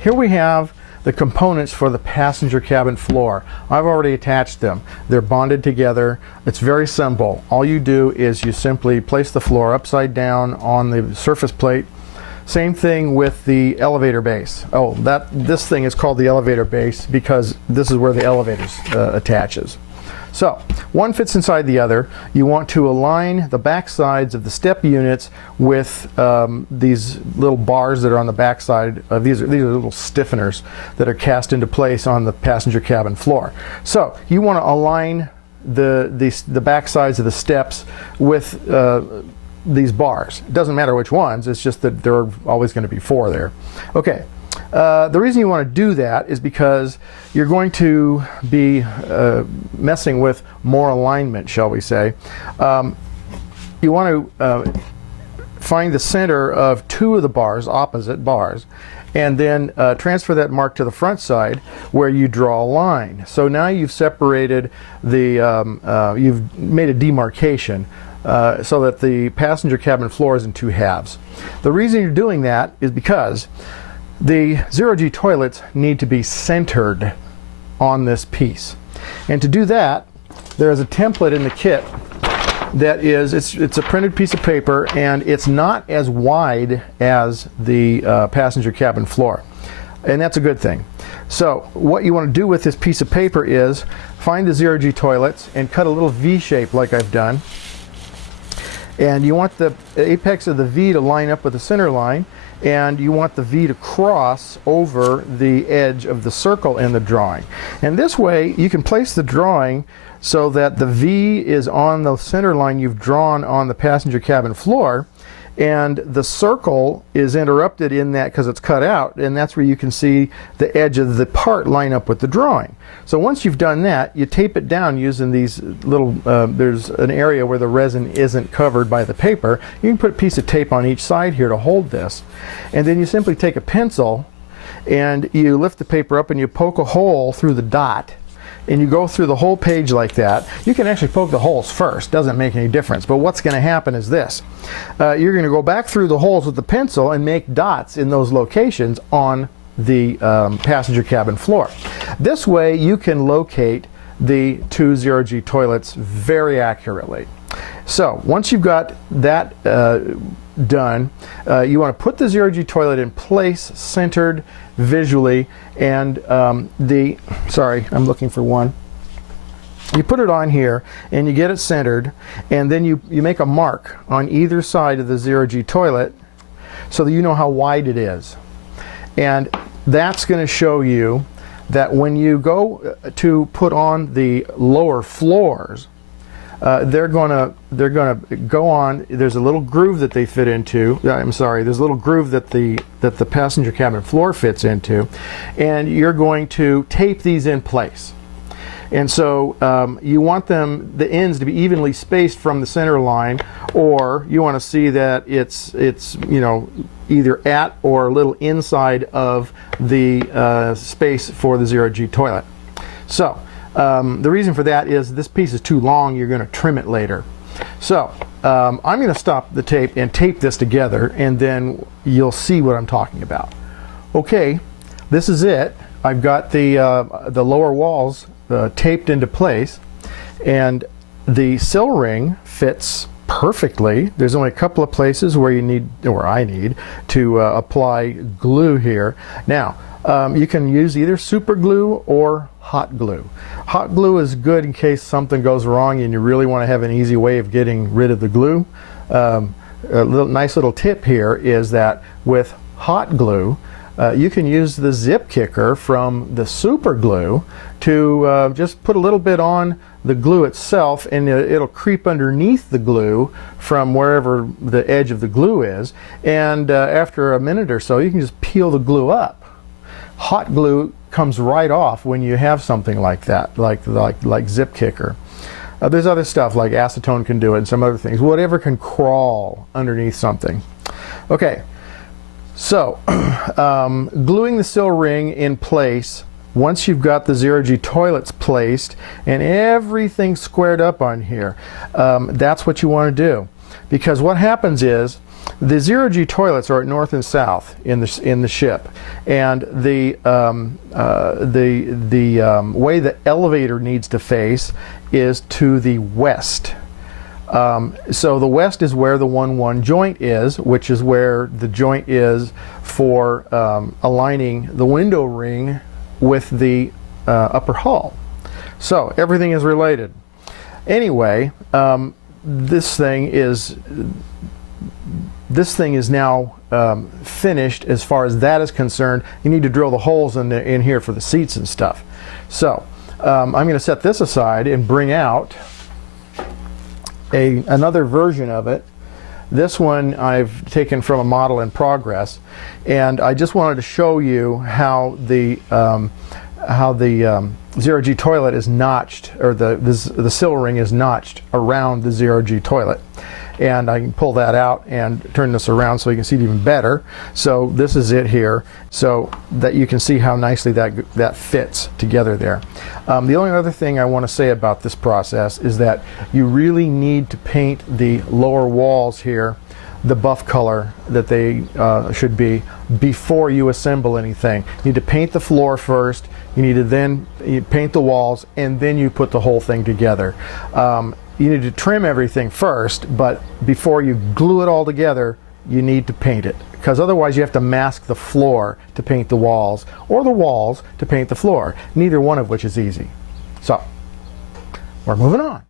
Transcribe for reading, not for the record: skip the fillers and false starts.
here we have the components for the passenger cabin floor. I've already attached them. They're bonded together. It's very simple. All you do is you simply place the floor upside down on the surface plate. Same thing with the elevator base. Oh, this thing is called the elevator base because this is where the elevator attaches. So, one fits inside the other. You want to align the back sides of the step units with these little bars that are on the back side. These are little stiffeners that are cast into place on the passenger cabin floor. So, you want to align the back sides of the steps with these bars. It doesn't matter which ones, it's just that there are always going to be 4 there. Okay. The reason you want to do that is because you're going to be messing with more alignment, shall we say. You want to find the center of 2 of the bars, opposite bars, and then transfer that mark to the front side where you draw a line. So now you've separated you've made a demarcation so that the passenger cabin floor is in 2 halves. The reason you're doing that is because the zero-G toilets need to be centered on this piece. And to do that, there is a template in the kit that is, it's a printed piece of paper, and it's not as wide as the passenger cabin floor. And that's a good thing. So what you want to do with this piece of paper is find the zero-G toilets and cut a little V shape like I've done. And you want the apex of the V to line up with the center line, and you want the V to cross over the edge of the circle in the drawing. And this way you can place the drawing so that the V is on the center line you've drawn on the passenger cabin floor, and the circle is interrupted in that because it's cut out, and that's where you can see the edge of the part line up with the drawing. So once you've done that, you tape it down using these little, there's an area where the resin isn't covered by the paper. You can put a piece of tape on each side here to hold this, and then you simply take a pencil and you lift the paper up and you poke a hole through the dot, and you go through the whole page like that. You can actually poke the holes first, doesn't make any difference, but what's going to happen is this. You're going to go back through the holes with the pencil and make dots in those locations on the passenger cabin floor. This way you can locate the 2 zero-G toilets very accurately. So once you've got that done, you want to put the zero-G toilet in place, centered visually, and sorry, I'm looking for one. You put it on here and you get it centered, and then you make a mark on either side of the zero-G toilet so that you know how wide it is. And that's going to show you that when you go to put on the lower floors, they're gonna go on. There's a little groove that they fit into. I'm sorry. There's a little groove that the passenger cabin floor fits into, and you're going to tape these in place. And so you want the ends to be evenly spaced from the center line, or you want to see that it's you know, either at or a little inside of the space for the zero-G toilet. So the reason for that is this piece is too long. You're going to trim it later. So I'm going to stop the tape and tape this together, and then you'll see what I'm talking about. Okay, this is it. I've got the lower walls taped into place, and the sill ring fits perfectly. There's only a couple of places where you need, or I need, to apply glue here. Now, you can use either super glue or hot glue. Hot glue is good in case something goes wrong and you really want to have an easy way of getting rid of the glue. A nice little tip here is that with hot glue, you can use the zip kicker from the super glue to just put a little bit on the glue itself, and it'll creep underneath the glue from wherever the edge of the glue is, and after a minute or so you can just peel the glue up. Hot glue comes right off when you have something like that, like zip kicker. There's other stuff like acetone can do it, and some other things. Whatever can crawl underneath something. Okay, so gluing the sill ring in place. Once you've got the zero-G toilets placed and everything squared up on here, that's what you want to do. Because what happens is The zero-G toilets are at north and south in the ship, and the way the elevator needs to face is to the west. So the west is where the 1-1 joint is, which is where the joint is for aligning the window ring with the upper hull. So everything is related. Anyway, this thing is now finished as far as that is concerned. You need to drill the holes in here for the seats and stuff. So I'm going to set this aside and bring out another version of it. This one I've taken from a model in progress, and I just wanted to show you how the zero-G toilet is notched, or the sill ring is notched around the zero-G toilet. And I can pull that out and turn this around so you can see it even better. So this is it here, so that you can see how nicely that fits together there. The only other thing I want to say about this process is that you really need to paint the lower walls here the buff color that they should be before you assemble anything. You need to paint the floor first, you need to then paint the walls, and then you put the whole thing together. You need to trim everything first, but before you glue it all together, you need to paint it, because otherwise you have to mask the floor to paint the walls, or the walls to paint the floor, neither one of which is easy. So, we're moving on.